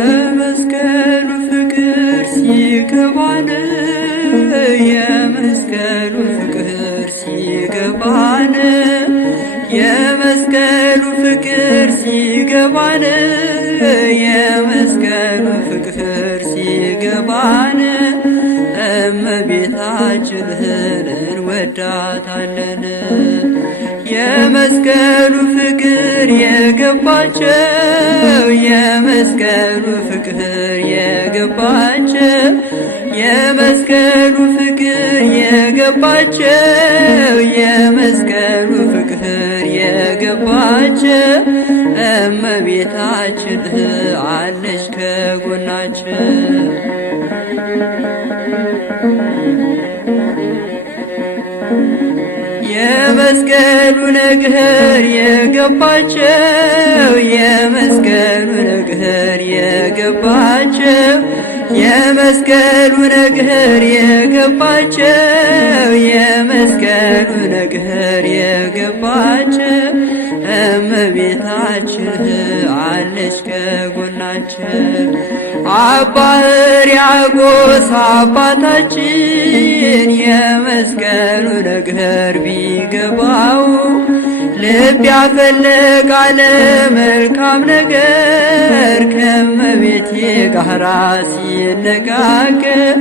የመስቀሉ ፍቅር ሲገባን የመስቀሉ ፍቅር ሲገባን የመስቀሉ ፍቅር ሲገባን የመስቀሉ ፍቅር ሲገባን እመቤታችንን እንወዳታለን። የመስቀሉ ፍቅር የገባቸው የመስቀሉ ፍቅር የገባቸው የመስቀሉ ፍቅር የገባቸው የመስቀሉ ፍቅር የገባቸው እመቤታችን አለች ከጎናችን። የመስቀሉ ነገር የገባቸው የመስቀሉ ነገር የገባቸው የመስቀሉ ነገር የገባቸው የመስቀሉ ነገር የገባቸው እመቤታችን አለች ከጎናችን። አባ ሕርያቆስ አባታችን የመስቀሉ ነገር ቢገባው ልብ ያፈለቃል መልካም ነገር ከእመቤቴ ጋራ ሲነጋገር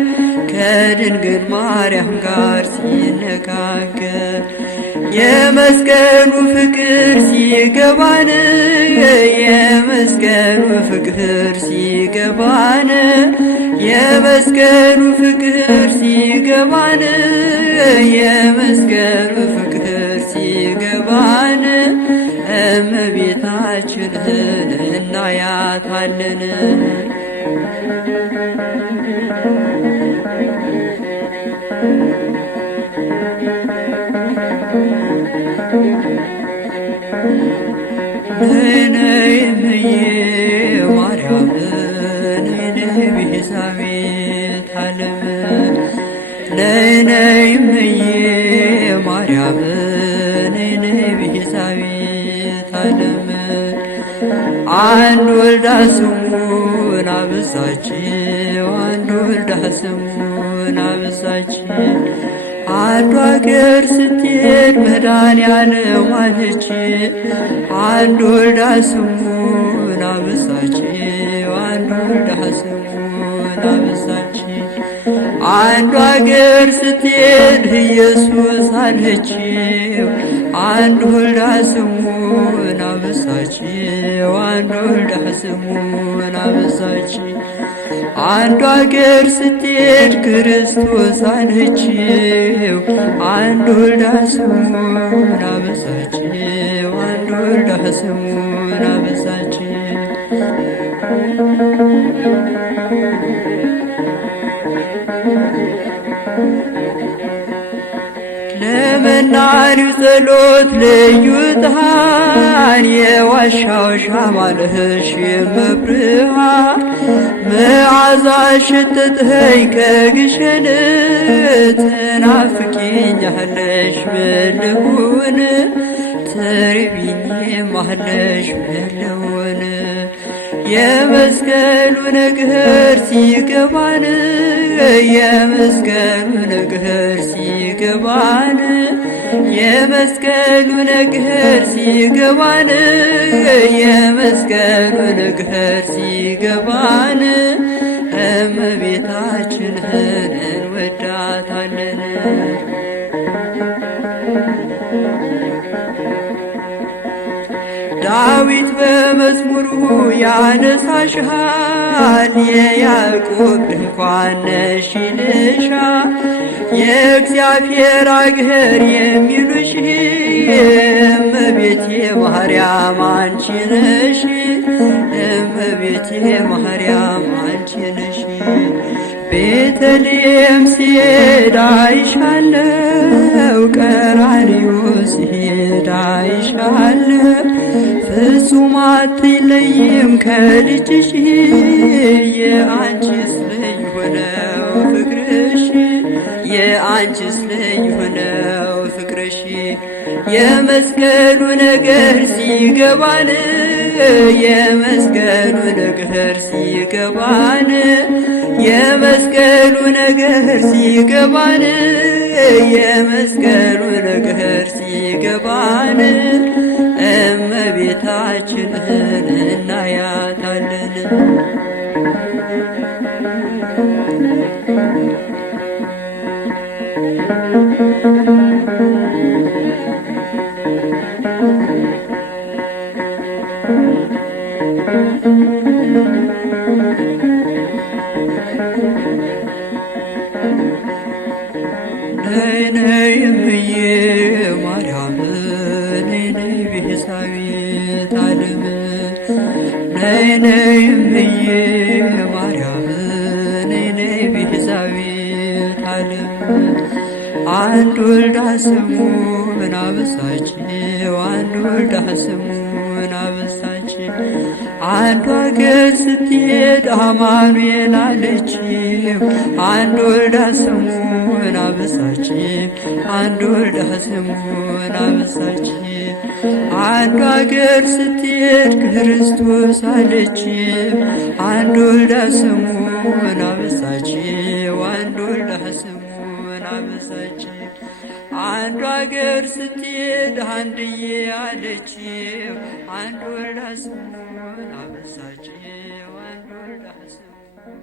ከድንግል ማርያም ጋር ሲነጋገር የመስቀሉ ፍቅር ሲገባን የመስቀሉ ፍቅር ሲገባን የመስቀሉ ፍቅር ሲገባን የመስቀሉ ፍቅር ሲገባን እመቤታችንን እናያታለን። ነይ እምዬ ማርያም ነይ ቤዛዊተ ዓለም ነይ እምዬ ማርያም ነይ ቤዛዊተ ዓለም አንድ ወልዳ ስሙን አበዛችው አንድ ወልዳ ስሙን አበዛችው አንዱ አገር ስትሄድ መድኃኒዓለም አለች አንድ ወልዳ ስሙን አበዛችው አንድ ወልዳ ስሙን አበዛችው አንዱ አገር ስትሄድ ኢየሱስ አለችው አንድ ወልዳ ስሙን አበዛችው አንድ ወልዳ ስሙን አበዛችው አንዱ አገር ስትሄድ ክርስቶስ አለችው አንድ ወልዳ ስሙን አበዛችው አንድ ወልዳ ስሙን አበዛችው ለመናኒው ጸሎት ልዩ ዕጣን የዋሻው ሻማ ነሽ የመብርሃን መዓዛሽ ሸተተኝ ከግሸን ትናፍቂኛለሽ ምን ልሁን ትርቢኝማለሽ ምን ልሁን የመስቀሉ ነገር ሲገባን የመስቀሉ ነገር ሲገባን የመስቀሉ ነገር ሲገባን የመስቀሉ ነገር ሲገባን እመቤታችንን እንወዳታለን። ዳዊት በመዝሙሩ ያነሳሻል የያዕቆብ ድንኳን ነሽ ይልሻል የእግዚአብሔር አገር የሚሉሽ እመቤቴ ማርያም አንቺ ነሽ እመቤቴ ማርያም አንቺ ነሽ ቤተልሔም ሲሄድ አይሻለው ቀራንዮ ሲሄድ አትለይም ከልጅሽ የአንቺስ ልዩ ነው ፍቅርሽ የአንቺስ ልዩ ነው ፍቅርሽ የመስቀሉ ነገር ሲገባን የመስቀሉ ነገር ሲገባን የመስቀሉ ነገር ሲገባን የመስቀሉ ነገር ሲገባን እመቤታችንን እናያታለን። ነይ ነይ እምዬ ማርያም ነይ ነይ ቤዛዊተ ዓለም ነይ ነይ እምዬ ማርያም ነይ ነይ ቤዛዊተ ዓለም አንድ ወልዳ ስሙን አበሳችው አንድ ወልዳ ስሙን አበሳችው አንዱ አገር ስትሄድ አማኑኤል አለችው አንድ ወልዳ ስሙን አበሳችው አንድ ወልዳ ስሙን አበሳችው አንዱ አገር ስትሄድ ክርስቶስ አለችው አንድ ወልዳ ስሙን አበሳችው አንድ ወልዳ ስሙን አበሳችው አንዱ አገር ስትሄድ አንድዬ አለችው አንድ ወልዳ ስሙን አበሳችው አንድ ወልዳ ስሙን